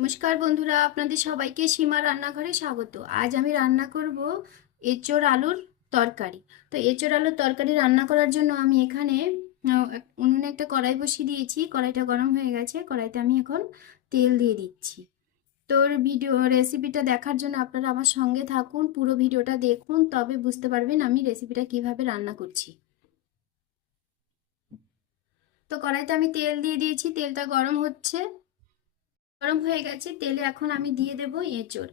নমস্কার বন্ধুরা, আপনাদের সবাইকে সীমা রান্নাঘরে স্বাগত। আজ আমি রান্না করব এঁচোড় আলুর তরকারি। তো এঁচোড় আলুর তরকারি রান্না করার জন্য আমি এখানে উনুনে একটা কড়াই বসিয়ে দিয়েছি। কড়াইটা গরম হয়ে গেছে, কড়াইতে আমি এখন তেল দিয়ে দিচ্ছি। তোর ভিডিও, রেসিপিটা দেখার জন্য আপনারা আমার সঙ্গে থাকুন, পুরো ভিডিওটা দেখুন, তবে বুঝতে পারবেন আমি রেসিপিটা কীভাবে রান্না করছি। তো কড়াইতে আমি তেল দিয়ে দিয়েছি, তেলটা গরম হচ্ছে। গরম হয়ে গেছে, তেলে এখন আমি দিয়ে দেব এঁচড়।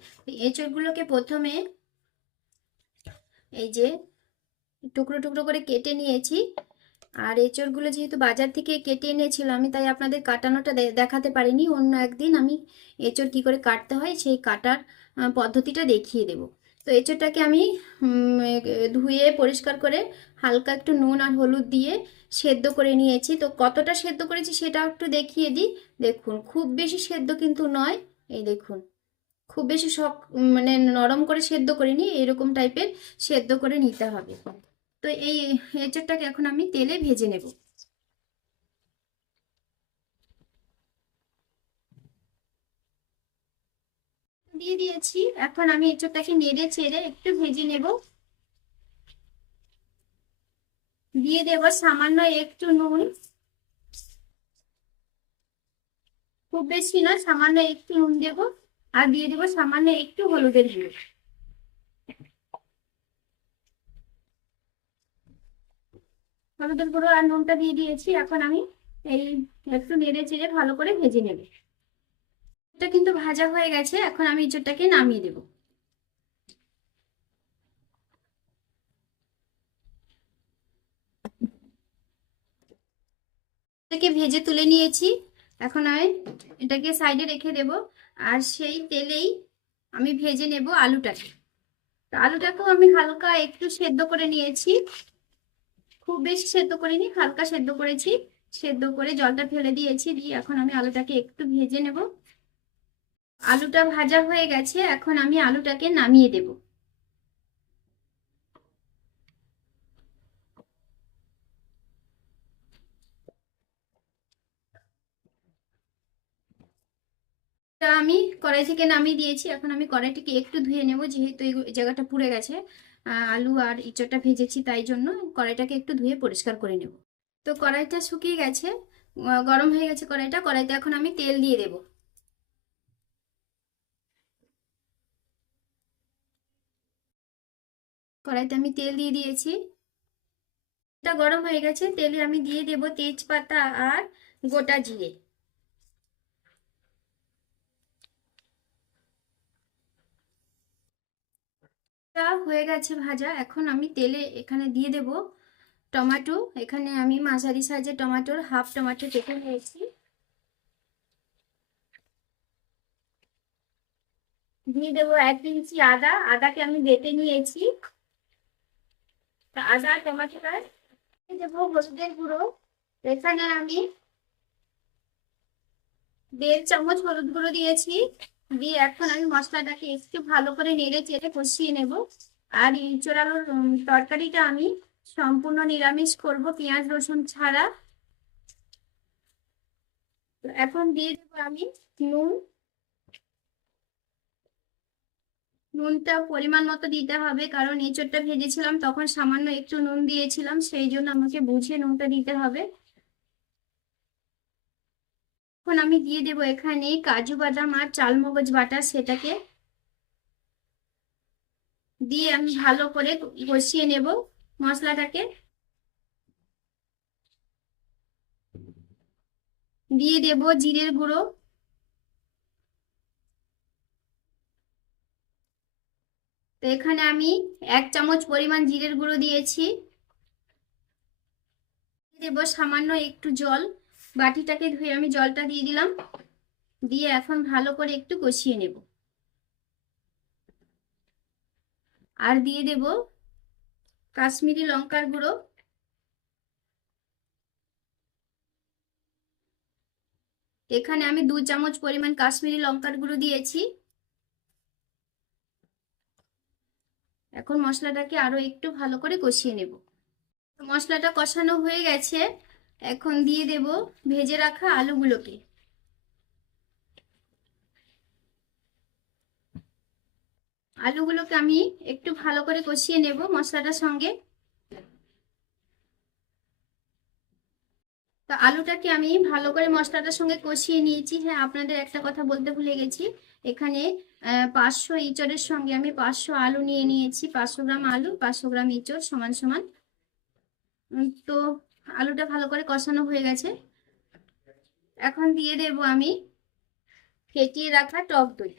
এঁচড়গুলোকে প্রথমে এই যে টুকরো টুকরো করে কেটে নিয়েছি। আর এঁচড়গুলো যেহেতু বাজার থেকে কেটে এনেছিলাম, আমি তাই আপনাদের কাটানোটা দেখাতে পারিনি। অন্য একদিন আমি এঁচড় কী করে কাটতে হয়, সেই কাটার পদ্ধতিটা দেখিয়ে দেব। তো এঁচড়টাকে আমি ধুয়ে পরিষ্কার করে হালকা একটু নুন আর হলুদ দিয়ে সেদ্ধ করে নিয়েছি। তো কতটা সেদ্ধ করেছি সেটাও একটু দেখিয়ে দিই। দেখুন, খুব বেশি সেদ্ধ কিন্তু নয়। এই দেখুন, খুব বেশি শক মানে নরম করে সেদ্ধ করে নিই এরকম টাইপের সেদ্ধ করে নিতে হবে। তো এই এঁচড়টাকে এখন আমি তেলে ভেজে নেব। দিয়ে দিয়েছি। এখন আমি এঁচড়টাকে নেড়ে চেড়ে একটু ভেজে নেব। দিয়ে দেব সামান্য একটু নুন। খুব বেশি নয়, সামান্য একটু নুন দেবো আর দিয়ে দেবো সামান্য একটু হলুদের গুঁড়ো। হলুদের গুঁড়ো আর নুনটা দিয়ে দিয়েছি। এখন আমি এই একটু নেড়ে চেড়ে ভালো করে ভেজে নেব। এটা কিন্তু ভাজা হয়ে গেছে, এখন আমি ইঁচড়টাকে নামিয়ে দেব। এটাকে ভেজে তুলে নিয়েছি, এখন আমি এটাকে সাইডে রেখে দেব, আর সেই তেলেই আমি ভেজে নেব আলুটাকে। আলুটাকেও আমি হালকা একটু সেদ্ধ করে নিয়েছি, খুব বেশি সেদ্ধ করিনি, হালকা সেদ্ধ করেছি, সেদ্ধ করে জলটা ফেলে দিয়েছি, দিয়ে এখন আমি আলুটাকে একটু ভেজে নেব। আলুটা ভাজা হয়ে গেছে, এখন আমি আলুটাকে নামিয়ে দেব। আমি কড়াই থেকে নামিয়ে দিয়েছি, এখন আমি কড়াইটিকে একটু ধুয়ে নেব, যেহেতু এই জায়গাটা পুড়ে গেছে। আলু আর ইঁচড়টা ভেজেছি তাই জন্য কড়াইটাকে একটু ধুয়ে পরিষ্কার করে নেব। তো কড়াইটা শুকিয়ে গেছে গরম হয়ে গেছে কড়াইটা, কড়াইতে এখন আমি তেল দিয়ে দেব। কড়াইতে আমি তেল দিয়ে দিয়েছি। এটা গরম হয়ে গেছে, তেলে আমি দিয়ে দেব তেজপাতা আর গোটা জিরে। হয়ে গেছে ভাজা, এখন আমি তেলে এখানে দিয়ে দেব টমেটো। এখানে আমি মাঝারি সাইজের টমেটোর হাফ টমেটো কেটে নিয়েছি। দিয়ে দেবো এক ইঞ্চি আদা, আদাকে আমি বেটে নিয়েছি। আদা টমেটোটা দিয়ে দেবো হলুদের গুঁড়ো এখানে আমি দেড় চামচ হলুদ গুঁড়ো দিয়েছি। দিয়ে এখন আমি মশলাটাকে একটু ভালো করে নেড়ে চেড়ে কষিয়ে নেব। আর ইঁচড় তরকারিটা আমি সম্পূর্ণ নিরামিষ করব পেঁয়াজ, রসুন ছাড়া। এখন দিয়ে দেবো আমি নুন নুনটা পরিমাণ মতো দিতে হবে, কারণ এঁচড়টা ভেজেছিলাম, তখন সামান্য একটু নুন দিয়েছিলাম, সেই জন্য আমাকে বুঝে নুনটা দিতে হবে। এখন আমি দিয়ে দেবো এখানে কাজু বাদাম আর চালমগজ বাটা, সেটাকে দিয়ে আমি ভালো করে কষিয়ে নেব মশলাটাকে। দিয়ে দেব জিরের গুঁড়ো তো এখানে আমি এক চামচ পরিমাণ জিরের গুঁড়ো দিয়েছি। দেব সামান্য একটু জল। বাটিটাকে ধুয়ে আমি জলটা দিয়ে দিলাম। দিয়ে এখন ভালো করে একটু কষিয়ে নেব। আর দিয়ে দেব কাশ্মীরি লঙ্কার গুঁড়ো। এখানে আমি দু চামচ পরিমাণ কাশ্মীরি লঙ্কার গুঁড়ো দিয়েছি। এখন মশলাটাকে আরও একটু ভালো করে কষিয়ে নেব। মশলাটা কষানো হয়ে গেছে। এখন দিয়ে দেব ভেজে রাখা আলুগুলোকে। আলুগুলোকে আমি একটু ভালো করে কষিয়ে নেব মশলাটার সঙ্গে। তো আলুটাকে আমি ভালো করে মশলাটার সঙ্গে কষিয়ে নিয়েছি। হ্যাঁ আপনাদের একটা কথা বলতে ভুলে গেছি। এখানে পাঁচশো ইঁচড়ের সঙ্গে আমি পাঁচশো আলু নিয়ে নিয়েছি। পাঁচশো গ্রাম আলু, পাঁচশো গ্রাম ইঁচড় সমান সমান। তো আলুটা ভালো করে কষানো হয়ে গেছে। এখন দিয়ে দেব আমি ফেটিয়ে রাখা টক দই।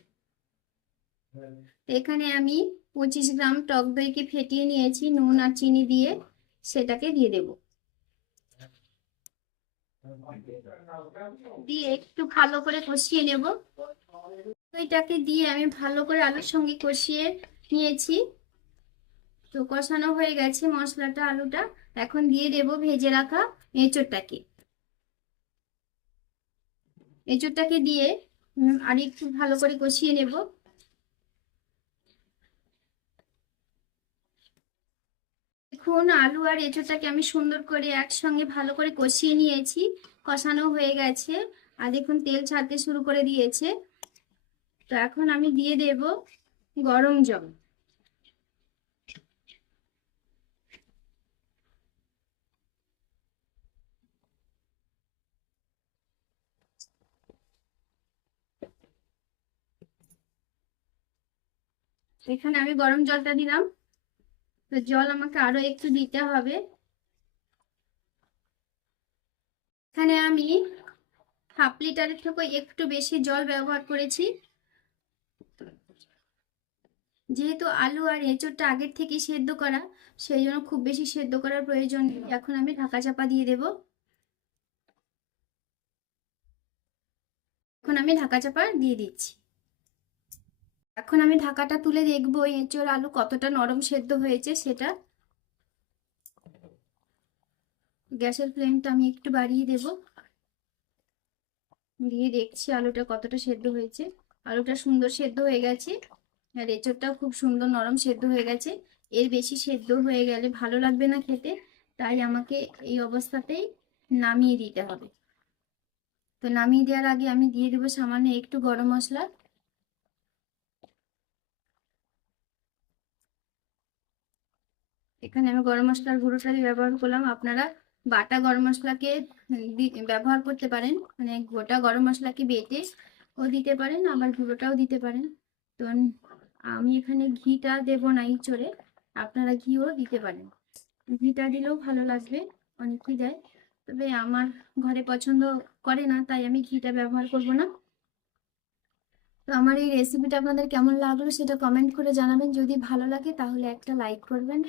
এখানে আমি পঁচিশ গ্রাম টক দইকে ফেটিয়ে নিয়েছি, নুন আর চিনি দিয়ে সেটাকে দিয়ে দেব। দিয়ে একটু ভালো করে কষিয়ে নেব। দইটাকে দিয়ে আমি ভালো করে আলুর সঙ্গে কষিয়ে নিয়েছি। তো কষানো হয়ে গেছে মশলাটা, আলুটা। এখন দিয়ে দেব ভেজে রাখা এঁচোড়টাকে। এঁচোড়টাকে দিয়ে আর একটু ভালো করে কষিয়ে নেব। দেখুন আলু আর এঁচোড়টাকে আমি সুন্দর করে একসঙ্গে ভালো করে কষিয়ে নিয়েছি। কষানো হয়ে গেছে। আর দেখুন, তেল ছাড়তে শুরু করে দিয়েছে। তো এখন আমি দিয়ে দেব গরম জল। এখানে আমি গরম জলটা দিলাম। তো জল আমাকে আরও একটু দিতে হবে। এখানে আমি হাফ লিটারের থেকে একটু বেশি জল ব্যবহার করেছি। যেহেতু আলু আর এঁচোড়টা আগের থেকেই সেদ্ধ করা, সেই জন্য খুব বেশি সেদ্ধ করার প্রয়োজন এখন আমি ঢাকা চাপা দিয়ে দেব। এখন আমি ঢাকা চাপা দিয়ে দিচ্ছি। এখন আমি ঢাকাটা তুলে দেখব এঁচোড় আলু কতটা নরম সেদ্ধ হয়েছে সেটা। গ্যাসের ফ্লেমটা আমি একটু বাড়িয়ে দেব। দিয়ে দেখছি আলুটা কতটা সেদ্ধ হয়েছে। আলুটা সুন্দর সেদ্ধ হয়ে গেছে, আর এঁচোড়টাও খুব সুন্দর নরম সেদ্ধ হয়ে গেছে। এর বেশি সেদ্ধ হয়ে গেলে ভালো লাগবে না খেতে, তাই আমাকে এই অবস্থাতেই নামিয়ে দিতে হবে। তো নামিয়ে দেওয়ার আগে আমি দিয়ে দেবো সামান্য একটু গরম মশলা। এখানে আমি গরম মশলার গুঁড়োটাই ব্যবহার করলাম। আপনারা বাটা গরম মশলাকে ব্যবহার করতে পারেন। মানে গোটা গরম মশলাকে বেটে ও দিতে পারেন, আবার গুঁড়োটাও দিতে পারেন। তো আমি এখানে ঘিটা দেব না ইঁচড়ে আপনারা ঘিও দিতে পারেন। ঘিটা দিলেও ভালো লাগবে অনেকেই দেয়। তবে আমার ঘরে পছন্দ করে না, তাই আমি ঘিটা ব্যবহার করব না। তো আমার এই রেসিপিটা আপনাদের কেমন লাগল সেটা কমেন্ট করে জানাবেন। যদি ভালো লাগে তাহলে একটা লাইক করবেন।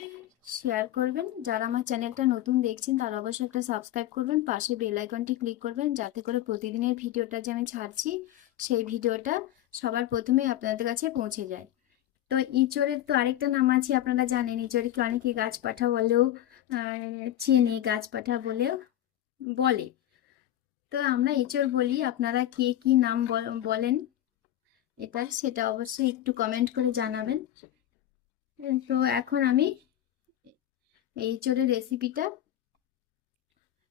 শেয়ার করবেন। যারা আমার চ্যানেলটা নতুন দেখছেন, তারা অবশ্যই একটা সাবস্ক্রাইব করবেন, পাশে বেল আইকনটি ক্লিক করবেন, যাতে করে প্রতিদিনের ভিডিওটা যে আমি ছাড়ছি, সেই ভিডিওটা সবার প্রথমে আপনাদের কাছে পৌঁছে যায়। তো ইঁচড়ের তো আরেকটা নাম আছে, আপনারা জানেন ইঁচড়কে অনেকে গাছ পাঠা বলেও চেনে, গাছ পাঠা বলেও, বলে। তো আমরা এঁচড় বলি, আপনারা কে কি নাম বল- বলেন? এটা, সেটা অবশ্যই একটু কমেন্ট করে জানাবেন। তো এখন আমি এই চোরের রেসিপিটা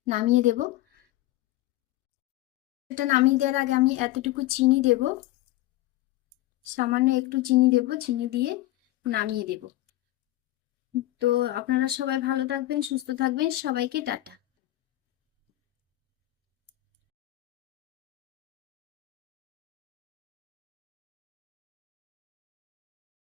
নামিয়ে দেব। এটা নামিয়ে দেওয়ার আগে আমি এতটুকু চিনি দেব। সামান্য একটু চিনি দেব, চিনি দিয়ে নামিয়ে দেব। তো আপনারা সবাই ভালো থাকবেন, সুস্থ থাকবেন। সবাইকে টাটা।